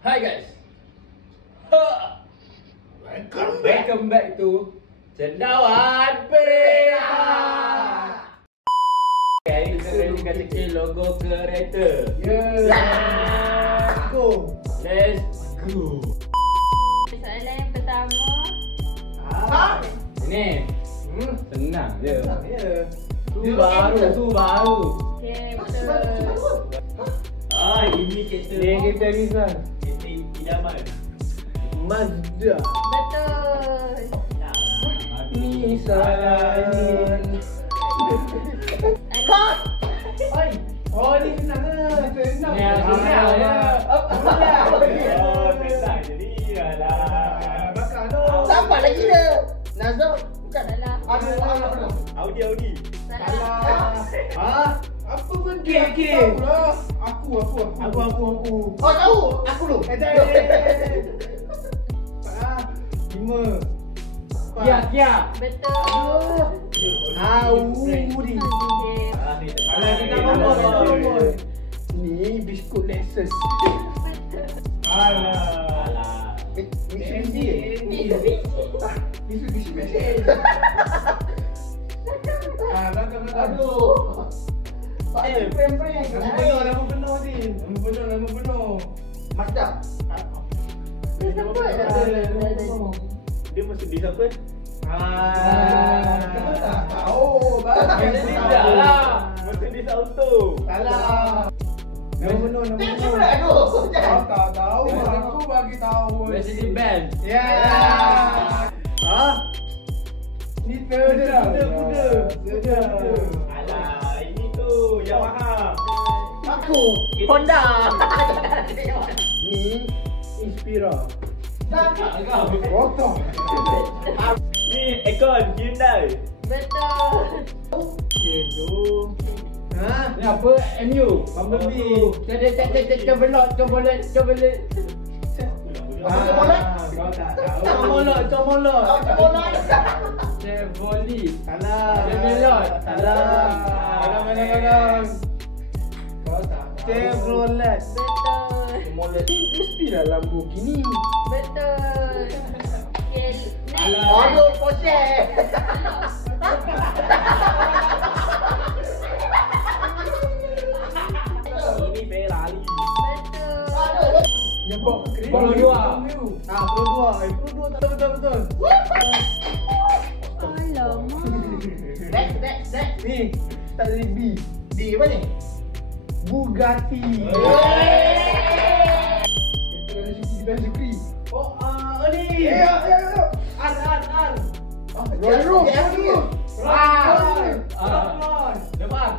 Hi guys. Welcome back to Cendawan Pria. Okay, kita akan cekik logo kereta. Let's go. Let's go. Soalan yang pertama. Ini senang je. Senang je. Subaru. Kereta. Ini kereta. Ini kereta Nissan. Kereta idaman. Mazda. Betul. Nissan. Oh, ni senang ke? Senang. Ni senang je. Senang je ni. Alah. Bakar tu. Sabar lagi dia. Nazam bukan. Salah. Aduh. Audi. Salah. Apa benda? Aku. Oh tahu. Aku lu. Lima. Kia. Betul. Audi. Okay. Alah, Kita nombor. Ni biskut Lexus. Alah. Mitsubishi. Mitsubishi. Belakang. Aduh. Pak prem-prem. Nama penuh ni. Nama penuh. Mazda. Dia Mercedes apa? Kita tak tahu. Mercedes tak lah. Mercedes Auto. Salah. Nama penuh. Aduh. Tak tahu. Aku bagi tahu. Mercedes Benz. Ya. Ni kuda. Alah, ini tu Yamaha. Aku. Honda. Ni Inspira. Agak. Rotor. Ni Aircon Hyundai. Betul. Kedo. Ni apa? MU. Bumblebee. Coba Kau tak tahu. Comolot. Bola. Chevrolet. Salah. Chevrolet. Salah. Kadang. Kau tak tahu. Chevrolet. Betul. Chevrolet ni mestilah Lamborghini. Betul. Okay. Next. Aduh, Porsche. Ini Ferrari. Betul. Yang bawa kereta. Pro 2. Pro 2. Betul. Alamak. Next. Ni start dari B. Di mana ni? Bugatti. Kita Suzuki. Oh, ni. Ya. Ar. Royal Road. Depan.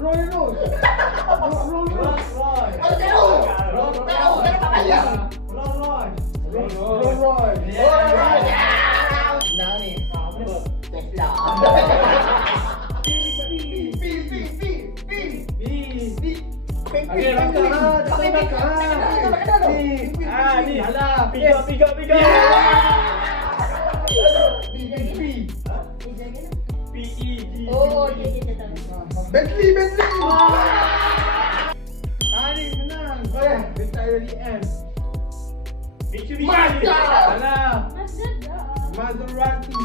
Royal Road. Aku tahu. Tahu tak payah. Rolls Royce. Nah ni. Tesla. Okey, Ni. Alah, Pick up. PEG. Oh, okay, tahu. Bentley. Ni senang. Dia start dari M. Mitsubishi. Mazda. Alah. Mazda dah. Maserati.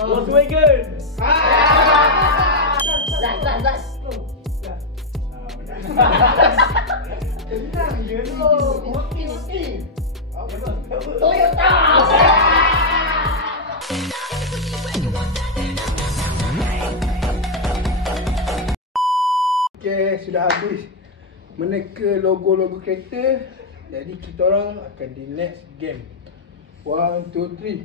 Volkswagen. Last. Senang je tu. Toyota. Okay, sudah habis meneka logo-logo kereta. Jadi kita orang akan di next game. 1, 2, 3.